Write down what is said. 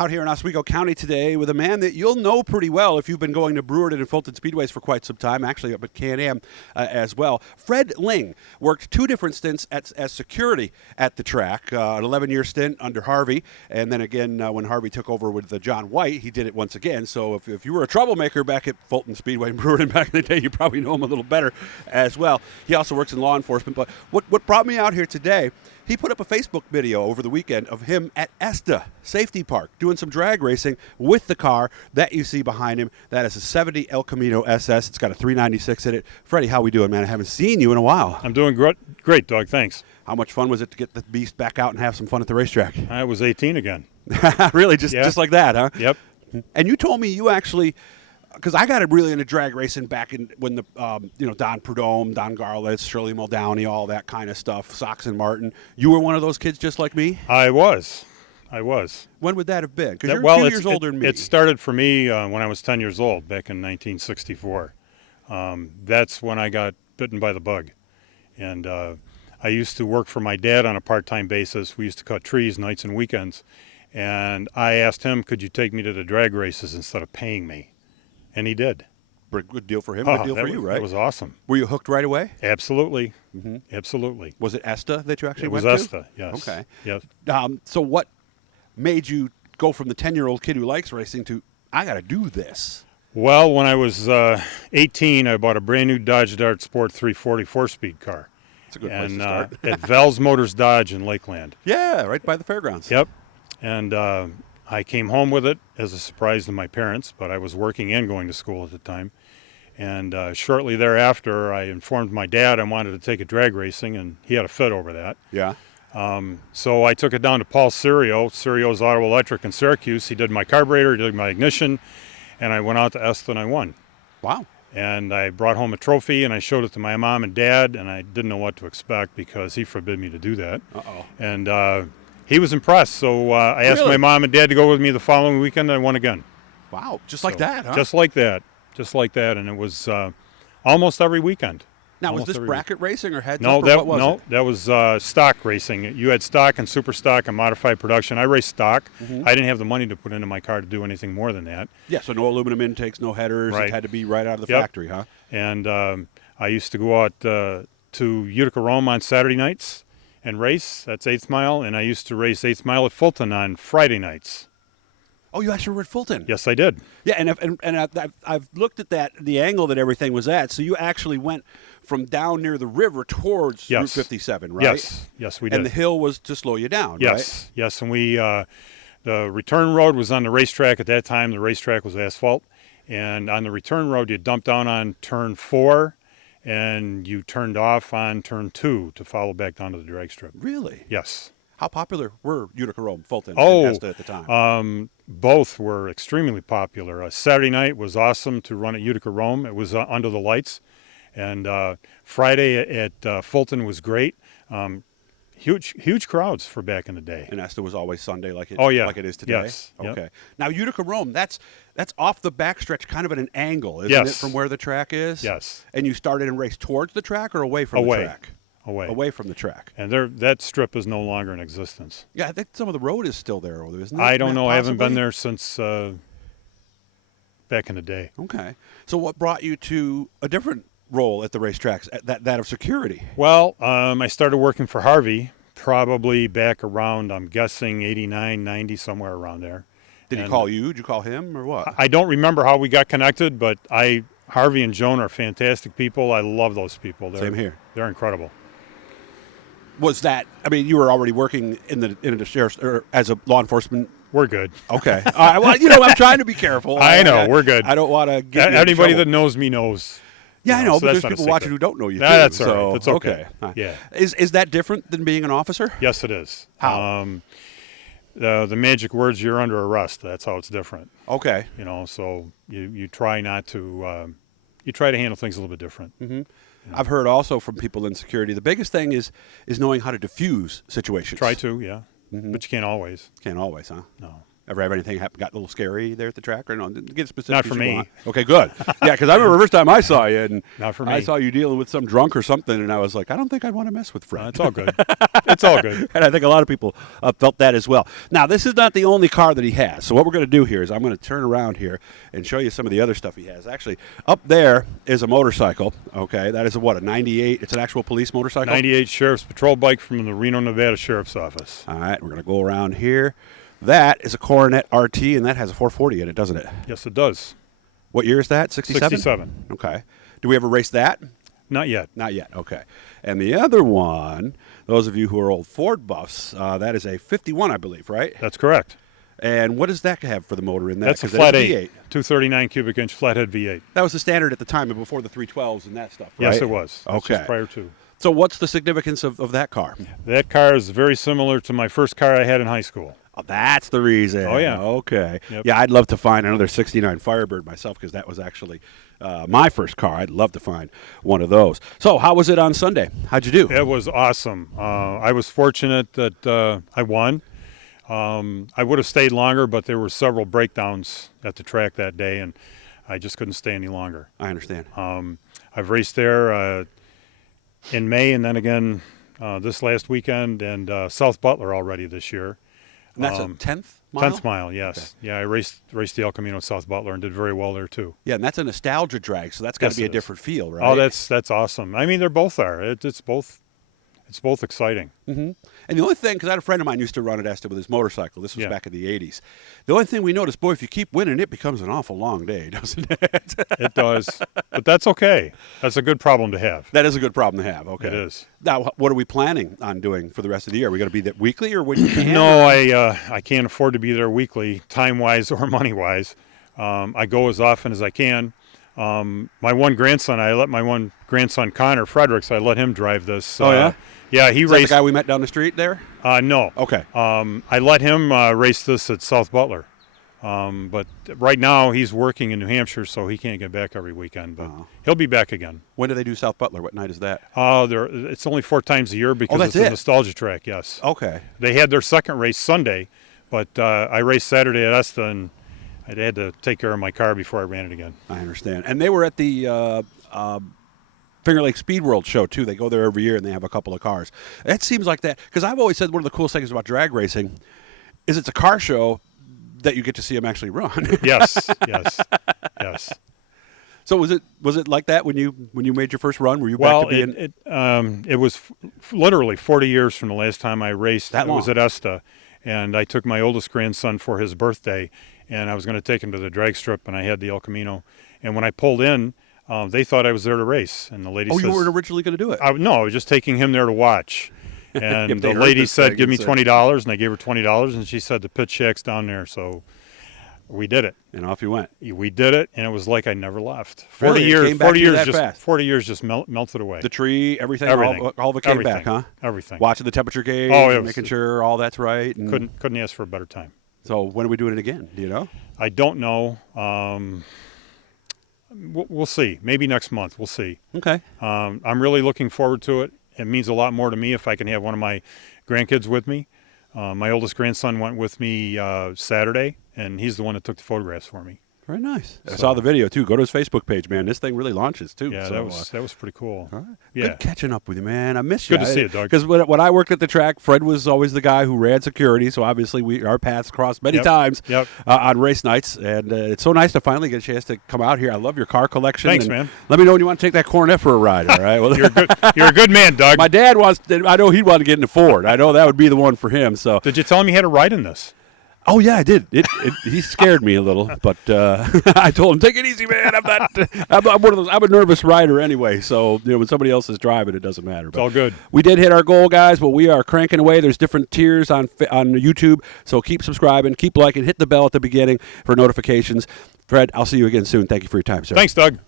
Out here in Oswego County today with a man that you'll know pretty well if you've been going to Brewerton and Fulton Speedways for quite some time, actually up at Can-Am as well. Fred Ling worked 2 different stints as security at the track, an 11-year stint under Harvey, and then again when Harvey took over with John White, he did it once again. So if you were a troublemaker back at Fulton Speedway and Brewerton back in the day, you probably know him a little better as well. He also works in law enforcement, but what brought me out here today, he put up a Facebook video over the weekend of him at ESTA Safety Park doing some drag racing with the car that you see behind him. That is a 70 El Camino SS. It's got a 396 in it. Freddie, how we doing, man? I haven't seen you in a while. I'm doing great, Doug. Thanks. How much fun was it to get the beast back out and have some fun at the racetrack? I was 18 again. Really? Just like that, huh? Yep. And you told me you actually, because I got really into drag racing back in when the Don Prudhomme, Don Garlitz, Shirley Muldowney, all that kind of stuff, Sox and Martin. You were one of those kids just like me? I was. When would that have been? Because you're well, 2 years older than me. It started for me when I was 10 years old, back in 1964. That's when I got bitten by the bug. And I used to work for my dad on a part-time basis. We used to cut trees nights and weekends. And I asked him, could you take me to the drag races instead of paying me? And he did. Good deal for him, good deal for you, right? It was awesome. Were you hooked right away? Absolutely. Absolutely. Was it ESTA that you actually went to? It was ESTA, yes. Okay. Yes. So what made you go from the 10-year-old kid who likes racing to, I got to do this? Well, when I was 18, I bought a brand new Dodge Dart Sport 340 4-speed car. That's a good place to start. At Val's Motors Dodge in Lakeland. Yeah, right by the fairgrounds. Yep. And I came home with it as a surprise to my parents, but I was working and going to school at the time. And shortly thereafter, I informed my dad I wanted to take it drag racing, and he had a fit over that. Yeah. So I took it down to Paul Serio's Auto Electric in Syracuse. He did my carburetor, he did my ignition, and I went out to ESTA and I won. Wow. And I brought home a trophy, and I showed it to my mom and dad, and I didn't know what to expect because he forbid me to do that. Uh-oh. And he was impressed, so I asked my mom and dad to go with me the following weekend, and I won again. Wow, like that, huh? Just like that, and it was almost every weekend. Now, was this bracket racing or heads up, or what was it? That was stock racing. You had stock and super stock and modified production. I raced stock. I didn't have the money to put into my car to do anything more than that. Yeah, so no aluminum intakes, no headers. Right. It had to be right out of the factory, huh? And I used to go out to Utica Rome on Saturday nights and race. That's 8th Mile, and I used to race 8th Mile at Fulton on Friday nights. Oh, you actually were at Fulton? Yes, I did. Yeah, and I've looked at that, the angle that everything was at. So you actually went from down near the river towards Route 57, right? Yes, we did. And the hill was to slow you down, right? Yes, and we the return road was on the racetrack at that time. The racetrack was asphalt, and on the return road, you dumped down on turn 4, and you turned off on turn 2 to follow back down to the drag strip. Really? Yes. How popular were Utica Rome, Fulton, and ESTA at the time? Both were extremely popular. Saturday night was awesome to run at Utica Rome. It was under the lights. And Friday at Fulton was great. Huge crowds for back in the day. And ESTA was always Sunday like it is today? Yes. Okay. Yep. Now, Utica Rome, that's off the backstretch, kind of at an angle, isn't it, from where the track is? Yes. And you started and raced towards the track or away from the track? Away from the track. And that strip is no longer in existence. Yeah, I think some of the road is still there, isn't it? I don't know. I haven't been there since back in the day. Okay. So what brought you to a different role at the racetracks, that of security? Well, I started working for Harvey probably back around, I'm guessing, 89, 90, somewhere around there. Did he call you? Did you call him or what? I don't remember how we got connected, but Harvey and Joan are fantastic people. I love those people. Same here. They're incredible. Was that, you were already working in the sheriff's or as a law enforcement? We're good. Okay. All right. Well, I'm trying to be careful. I know. We're good. I don't want to get anybody that knows me knows. Yeah, I know, but there's people watching who don't know you, too. That's all right. That's okay. Yeah. Is that different than being an officer? Yes, it is. How? The magic words, you're under arrest. That's how it's different. Okay. So you try not to, you try to handle things a little bit different. Mm-hmm. I've heard also from people in security, the biggest thing is knowing how to diffuse situations. Try to, yeah. Mm-hmm. But you can't always. Can't always, huh? No. Ever have anything happen? Got a little scary there at the track, or no? Didn't get specific. Not for me. Okay, good. Yeah, because I remember the first time I saw you, and Not for me. I saw you dealing with some drunk or something, and I was like, I don't think I'd want to mess with Fred. It's all good. It's all good. And I think a lot of people felt that as well. Now, this is not the only car that he has. So what we're going to do here is I'm going to turn around here and show you some of the other stuff he has. Actually, up there is a motorcycle. Okay, that is a 98. It's an actual police motorcycle. 98 Sheriff's Patrol bike from the Reno, Nevada Sheriff's Office. All right, we're going to go around here. That is a Coronet RT, and that has a 440 in it, doesn't it? Yes, it does. What year is that? 67? 67. Okay. Do we ever race that? Not yet. Not yet. Okay. And the other one, those of you who are old Ford buffs, that is a 51, I believe, right? That's correct. And what does that have for the motor in that? That's a 'Cause flat that is 8, 239 cubic inch flathead V8. That was the standard at the time before the 312s and that stuff, right? Yes, it was. That's Okay. just prior to. So what's the significance of that car? That car is very similar to my first car I had in high school. Oh, that's the reason. Oh, yeah. Okay. Yep. Yeah, I'd love to find another 69 Firebird myself because that was actually my first car. I'd love to find one of those. So how was it on Sunday? How'd you do? It was awesome. I was fortunate that I won. I would have stayed longer, but there were several breakdowns at the track that day, and I just couldn't stay any longer. I understand. I've raced there in May and then again this last weekend, and South Butler already this year. And that's a 10th mile? 10th mile, yes. Okay. Yeah, I raced the El Camino South Butler and did very well there too. Yeah, and that's a nostalgia drag, so that's got to Yes, be a it is. different feel, right? Oh, that's awesome. I mean, they're both are. It's both exciting. Mm-hmm. And the only thing, because I had a friend of mine used to run at ESTA with his motorcycle. This was Yeah. back in the 80s. The only thing we noticed, boy, if you keep winning, it becomes an awful long day, doesn't it? It does, but that's okay. That's a good problem to have. That is a good problem to have. Okay. It is. Now, what are we planning on doing for the rest of the year? Are we going to be there weekly or when you can? No, I can't afford to be there weekly, time-wise or money-wise. I go as often as I can. My one grandson, Connor Fredericks, I let him drive this. Oh, yeah? Yeah, he Is that raced. the guy we met down the street there? No. Okay. I let him race this at South Butler. But right now he's working in New Hampshire, so he can't get back every weekend. But he'll be back again. When do they do South Butler? What night is that? It's only 4 times a year because that's it's a it? nostalgia track, yes. Okay. They had their second race Sunday, but I raced Saturday at ESTA, and I had to take care of my car before I ran it again. I understand. And they were at the Finger Lake Speed World show, too. They go there every year, and they have a couple of cars. It seems like that, because I've always said one of the coolest things about drag racing is it's a car show that you get to see them actually run. Yes. So was it like that when you made your first run? Were you Well, back to being... it was literally 40 years from the last time I raced. That It was long? at ESTA, and I took my oldest grandson for his birthday, and I was going to take him to the drag strip, and I had the El Camino. And when I pulled in, they thought I was there to race, and the lady Oh, says, you weren't originally going to do it? No, I was just taking him there to watch. And If they the heard lady this said, thing give me and said- $20, and I gave her $20, and she said, the pit shack's down there, so we did it. And off you went. We did it, and it was like I never left. Really? It came back to you that just fast? 40 years just melted away. The tree, everything, Everything. all of it came Everything. back, huh? Everything. Watching the temperature gauge, Oh, it and was- making sure all that's right. And Couldn't ask for a better time. So when are we doing it again? Do you know? I don't know. We'll see. Maybe next month. We'll see. Okay. I'm really looking forward to it. It means a lot more to me if I can have one of my grandkids with me. My oldest grandson went with me Saturday, and he's the one that took the photographs for me. Very nice. I So- saw the video, too. Go to his Facebook page, man. This thing really launches, too. Yeah, So, that was pretty cool. all right. Yeah. Good catching up with you, man. I miss you. Good to see you, Doug. Because when I worked at the track, Fred was always the guy who ran security, so obviously our paths crossed many Yep. times Yep. On race nights, and it's so nice to finally get a chance to come out here. I love your car collection. Thanks, and man. Let me know when you want to take that Coronet for a ride, all right? Well, You're a good man, Doug. my dad I know he'd want to get into Ford. I know that would be the one for him, so. Did you tell him you had a ride in this? Oh yeah, I did. He scared me a little, but I told him, "Take it easy, man. I'm one of those. I'm a nervous rider anyway. So when somebody else is driving, it doesn't matter." It's all good. We did hit our goal, guys, but we are cranking away. There's different tiers on YouTube, so keep subscribing, keep liking, hit the bell at the beginning for notifications. Fred, I'll see you again soon. Thank you for your time, sir. Thanks, Doug.